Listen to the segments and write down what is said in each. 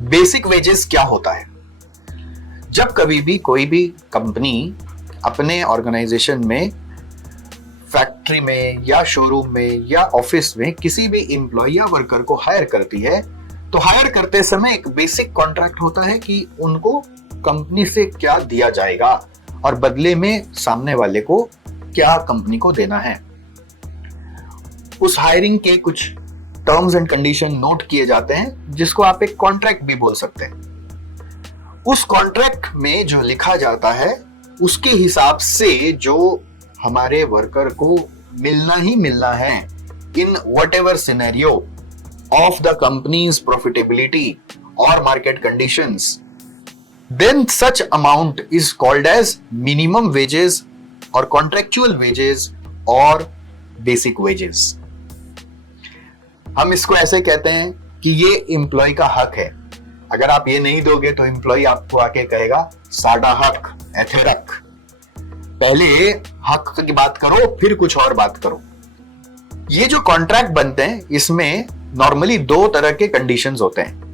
Basic wages क्या होता है? जब कभी भी कोई भी कंपनी अपने ऑर्गेनाइजेशन में, फैक्ट्री में या शोरूम में या ऑफिस में किसी भी एम्प्लॉय या वर्कर को हायर करती है, तो हायर करते समय एक बेसिक कॉन्ट्रैक्ट होता है कि उनको कंपनी से क्या दिया जाएगा और बदले में सामने वाले को क्या कंपनी को देना है। उस हायरिंग के कुछ टर्म्स एंड कंडीशन नोट किए जाते हैं, जिसको आप एक कॉन्ट्रैक्ट भी बोल सकते हैं। उस कॉन्ट्रैक्ट में जो लिखा जाता है उसके हिसाब से जो हमारे वर्कर को मिलना ही मिलना है in whatever scenario of the companies profitability और market conditions, then such amount is called as minimum wages or contractual wages और basic wages। हम इसको ऐसे कहते हैं कि ये एम्प्लॉय का हक है। अगर आप ये नहीं दोगे तो एम्प्लॉय आपको आके कहेगा साडा हक ऐथे रख। पहले हक की बात करो, फिर कुछ और बात करो। ये जो कॉन्ट्रैक्ट बनते हैं इसमें नॉर्मली दो तरह के कंडीशंस होते हैं।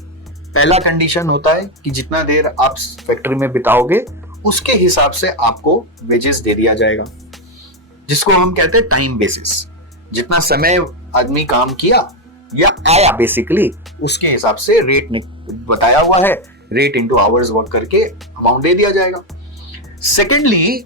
पहला कंडीशन होता है कि जितना देर आप फैक्ट्री में बिताओगे उसके हिसाब से आपको वेजेस दे दिया जाएगा, जिसको हम कहते हैं टाइम बेसिस। जितना समय आदमी काम किया या आया बेसिकली उसके हिसाब से रेट बताया हुआ है, रेट इंटू आवर्स वर्क करके अमाउंट दे दिया जाएगा। सेकेंडली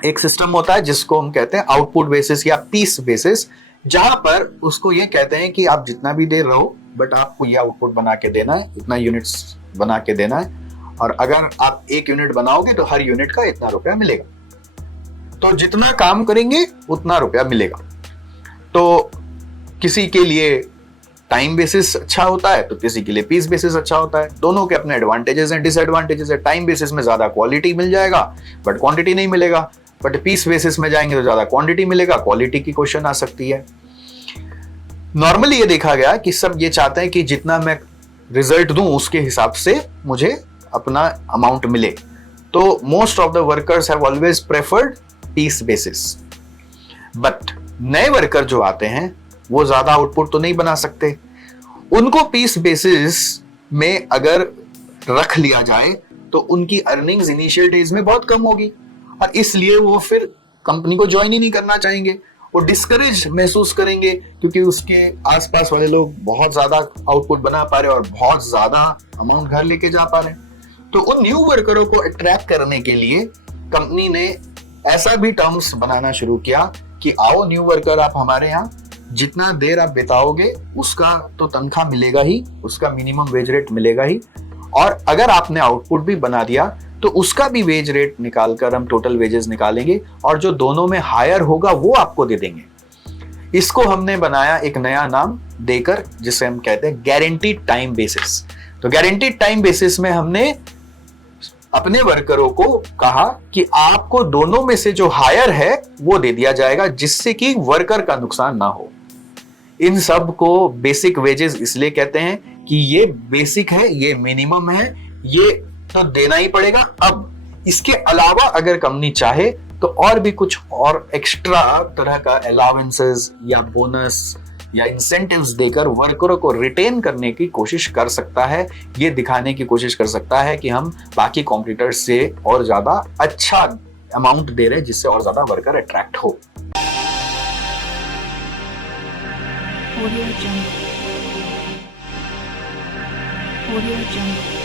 एक सिस्टम होता है जिसको हम कहते हैं आउटपुट बेसिस या पीस बेसिस, जहां पर उसको ये कहते हैं कि आप जितना भी देर रहो बट आपको ये आउटपुट बना के देना है, इतना यूनिट्स बना के देना है, और अगर आप एक यूनिट बनाओगे तो हर यूनिट का इतना रुपया मिलेगा। तो जितना काम करेंगे उतना रुपया मिलेगा। तो किसी के लिए टाइम बेसिस अच्छा होता है तो किसी के लिए पीस बेसिस अच्छा होता है। दोनों के अपने एडवांटेजेस हैं, डिसएडवांटेजेस है। टाइम बेसिस में ज्यादा क्वालिटी मिल जाएगा बट क्वांटिटी नहीं मिलेगा, बट पीस बेसिस में जाएंगे तो ज्यादा क्वांटिटी मिलेगा, क्वालिटी की क्वेश्चन आ सकती है। नॉर्मली ये देखा गया कि सब ये चाहते हैं कि जितना मैं रिजल्ट दूं उसके हिसाब से मुझे अपना अमाउंट मिले। तो most of the workers have always preferred piece basis. But नए वर्कर जो आते हैं वो ज्यादा आउटपुट तो नहीं बना सकते। उनको पीस बेसिस में अगर रख लिया जाए तो उनकी अर्निंग्स इनिशियल डेज में बहुत कम होगी और इसलिए वो फिर कंपनी को ज्वाइन ही नहीं करना चाहेंगे। वो डिस्करेज महसूस करेंगे क्योंकि उसके आसपास वाले लोग बहुत ज्यादा आउटपुट बना पा रहे और बहुत ज्यादा अमाउंट घर लेके जा पा रहे। तो उन न्यू वर्करों को अट्रैक्ट करने के लिए कंपनी ने ऐसा भी टर्म्स बनाना शुरू किया कि आओ न्यू वर्कर, आप हमारे यहाँ जितना देर आप बिताओगे उसका तो तनख्वाह मिलेगा ही, उसका मिनिमम वेज रेट मिलेगा ही, और अगर आपने आउटपुट भी बना दिया तो उसका भी वेज रेट निकालकर हम टोटल वेजेस निकालेंगे और जो दोनों में हायर होगा वो आपको दे देंगे। इसको हमने बनाया एक नया नाम देकर, जिसे हम कहते हैं गारंटीड टाइम बेसिस। तो गारंटीड टाइम बेसिस में हमने अपने वर्करों को कहा कि आपको दोनों में से जो हायर है वो दे दिया जाएगा, जिससे कि वर्कर का नुकसान ना हो। इन सब को बेसिक वेजेस इसलिए कहते हैं कि ये बेसिक है, ये मिनिमम है, ये तो देना ही पड़ेगा। अब इसके अलावा अगर कंपनी चाहे तो और भी कुछ और एक्स्ट्रा तरह का अलाउंसेस या बोनस या इंसेंटिव्स देकर वर्करों को रिटेन करने की कोशिश कर सकता है। ये दिखाने की कोशिश कर सकता है कि हम बाकी कॉम्पिटिटर्स से और ज्यादा अच्छा अमाउंट दे रहे हैं, जिससे और ज्यादा वर्कर अट्रैक्ट हो। Audio Jungle. Audio Jungle.